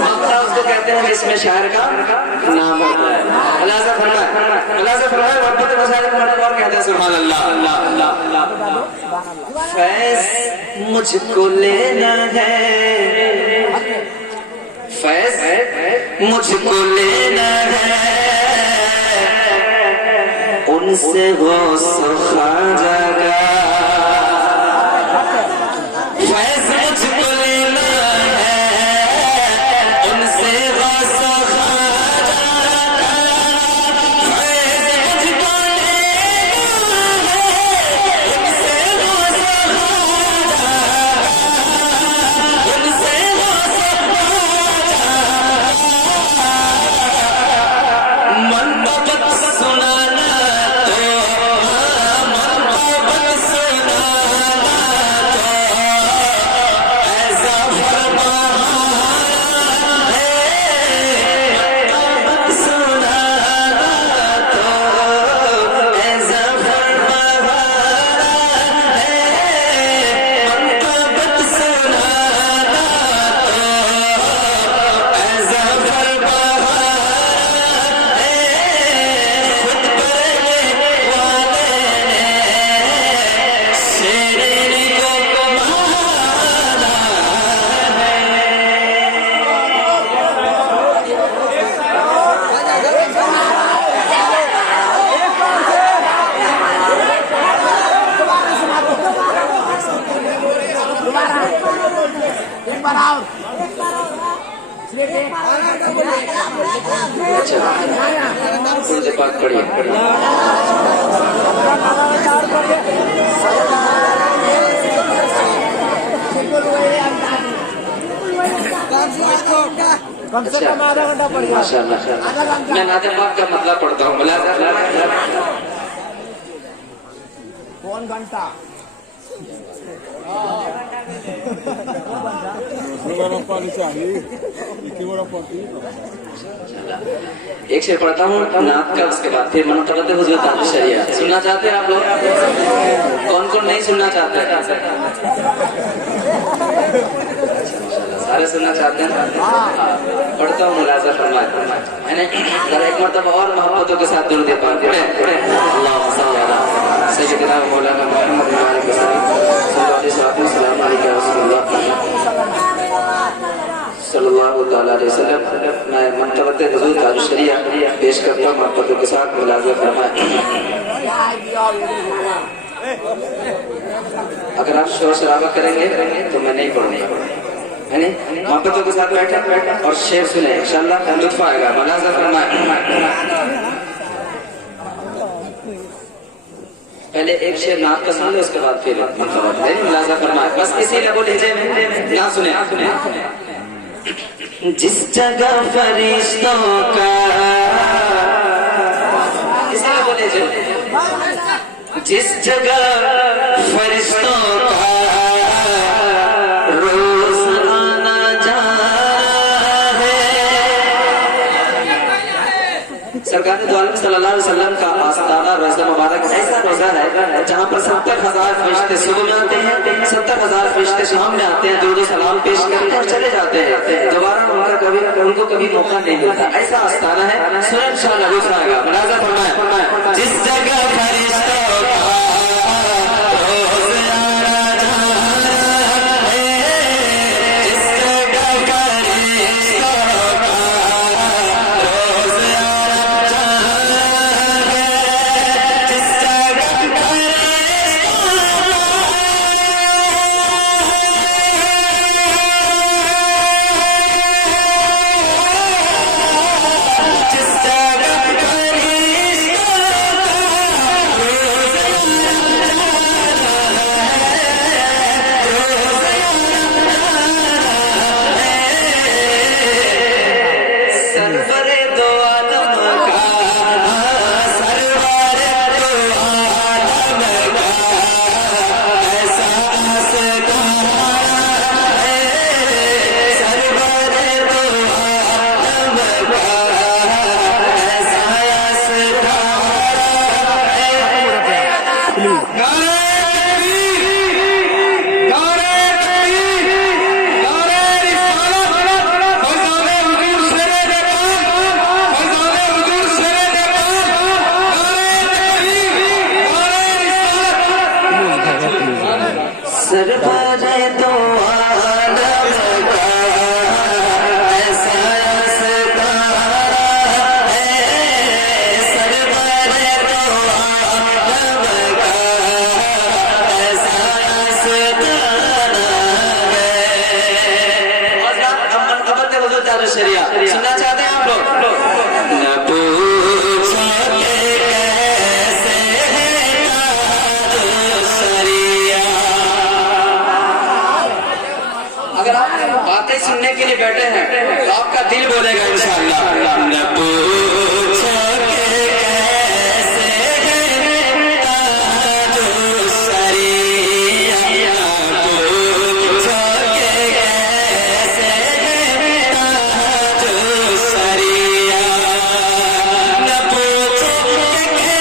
मामला उसको कहते हैं इसमें शायर का नाम होता है। अल्लाह से फरमाए मोहब्बत मसाइल पढ़ने और कहते हैं सुभान अल्लाह। फैज़ मुझको लेना है, फैज़ मुझको लेना है, उनसे गौस ख्वाजा का। फैज़ मुझको लेना है, उनसे गौस ख्वाजा का। फैज़ मुझको लेना है, उनसे गौस ख्वाजा का, उनसे गौस ख्वाजा का। मनक़बत सुनाना मैं नाते पाक का मतलब पढ़ता हूँ। कौन घंटा एक शेर पढ़ता हूँ नात का, उसके बाद फिर मनक़बत हुज़ूर ताज शरिया। सुनना चाहते हैं आप लोग? कौन कौन नहीं सुनना चाहते? सारे सुनना चाहते हैं। पढ़ता हूँ मुलाज़ा फरमाए। मैंने एक मरतबा और मोहब्बतों के साथ दुरूद पाक पढ़े। अल्लाहुम्मा सल्ली अला सय्यिदिना व मौलाना मुहम्मद व आलिहि सल्लल्लाहु अलैहि वसल्लम। मैं मनक़बत हुज़ूर ताज शरिया पेश करता हूँ मोहब्बतों के साथ मुलाज़ा फरमाए। अगर आप शोर शराबा करेंगे तो मैं नहीं पढ़ूंगा, है नहीं? मोहब्बतों के साथ बैठे और शेर सुने, इंशाअल्लाह लुत्फ आएगा। मुलाज़ा फरमाए। पहले एक शेर नात का सुन लो, उसके बाद फिर मुलाज़ा फरमाए। बस इसी लेवल लहजे में ना सुने। जिस जगह फरिश्तों का, इसी लेवल लहजे, जिस जगह फरिश्तों का सरकार दो आलम सल्लल्लाहु अलैहि वसल्लम का आस्ताना रोज़ा मुबारक ऐसा रोज़ा है जहाँ पर 70,000 फरिश्ते सुबह में आते हैं, 70,000 फरिश्ते शाम में आते हैं, दुरूद सलाम पेश करते हैं और चले जाते हैं। दोबारा उनको कभी मौका नहीं मिलता। ऐसा आस्ताना है। सुने इंशाअल्लाह लुत्फ आएगा। मुलाज़ा फरमाए। जिस जगह फरिश्तों का तो आलम का ऐसा सितारा है, सरवर तो आलम का ऐसा सितारा है। और हम मनक़बत वजूद तारुश शरिया सुनना चाहते हैं आप लोग? न पूछो कि कैसे है तारुश शरिया। अगर आप बातें सुनने के लिए बैठे हैं तो आपका दिल बोलेगा इंशाअल्लाह। न पूछो कि कैसे है तारुश शरिया, न पूछो कि कैसे है तारुश शरिया, न पूछो कि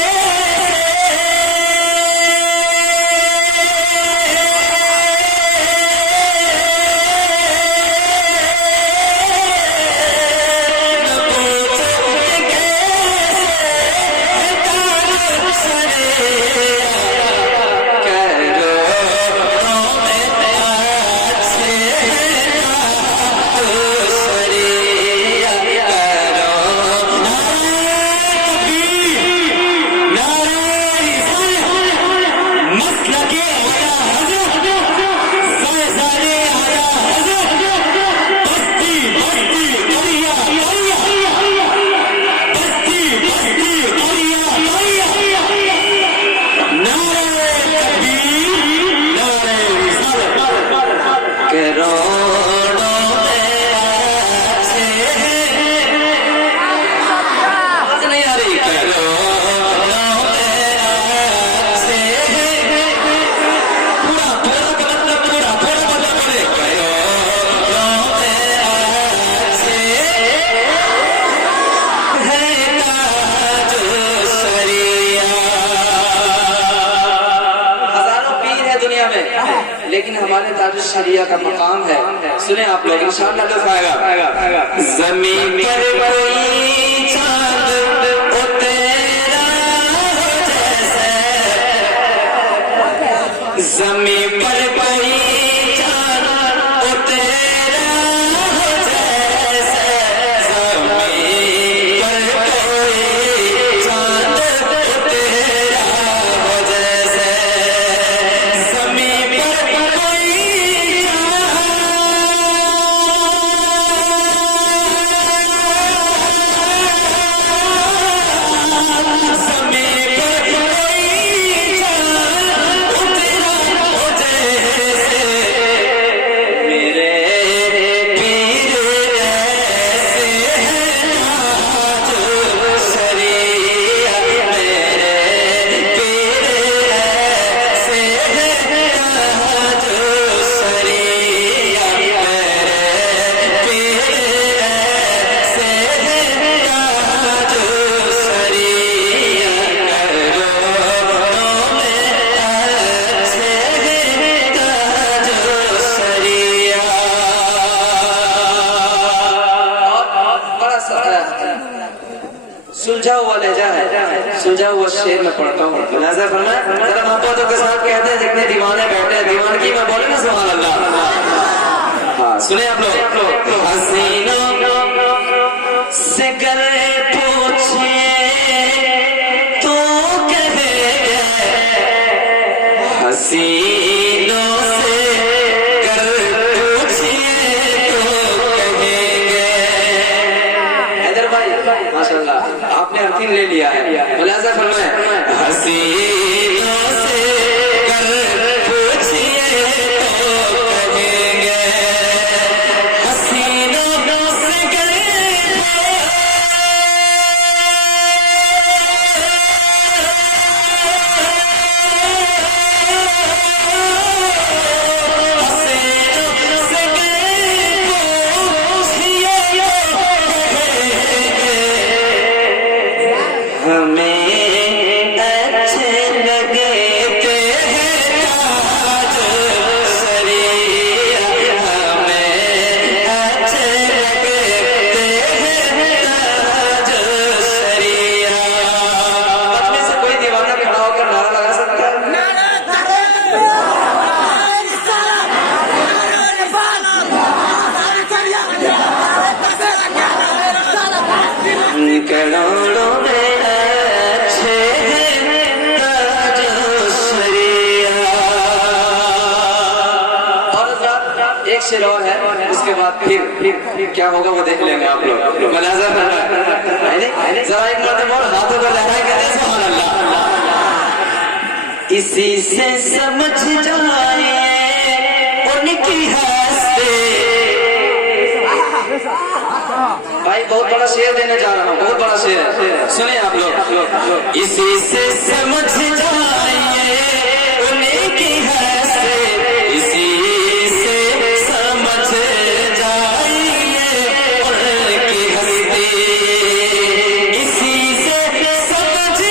लेकिन हमारे तारुश शरिया का मकाम है। सुने आप लोग, इंशाअल्लाह लुत्फ आएगा। ज़मीन पर कोई चांद ओ तेरा हो जैसे, ज़मीन पर कोई चांद ओ तेरा हो जैसे, ज़मीन पर कोई चांद ओ तेरा हो जैसे, ज़मीन पर सुलझा हुआ लहजा है, सुलझा हुआ शेर में पढ़ता हूँ। लिहाजा फरमाए जरा मोहब्बतों के साथ कहते हैं, जितने दीवाने बैठे हैं दीवानगी में बोले ना सुभान अल्लाह। हाँ सुने आप लोग। हसीनों से गले पूछिए तो कहेंगे, हसीनों से गले पूछिए तो कहेंगे। हैदर भाई माशाल्लाह आपने अर्थिंग ले लिया है। लिहाजा फरमाए हसीनों से गले पूछिए तो कहेंगे, हसीनों से गले हमें शेर और है, उसके बाद फिर क्या होगा वो देख लेंगे आप लोग। मनाज़र जरा एक मर्तबा और हाथों को लहराए कहते हैं सुभान अल्लाह। इसी से समझ जाए उनकी हस्ती। भाई बहुत बड़ा शेर देने जा रहा हूँ, बहुत बड़ा शेर है, सुनिए आप लोग। इसी से समझ जाइए उनकी हस्ती, इसी से समझ जाइए उनकी हस्ती, इसी से समझ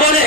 बोले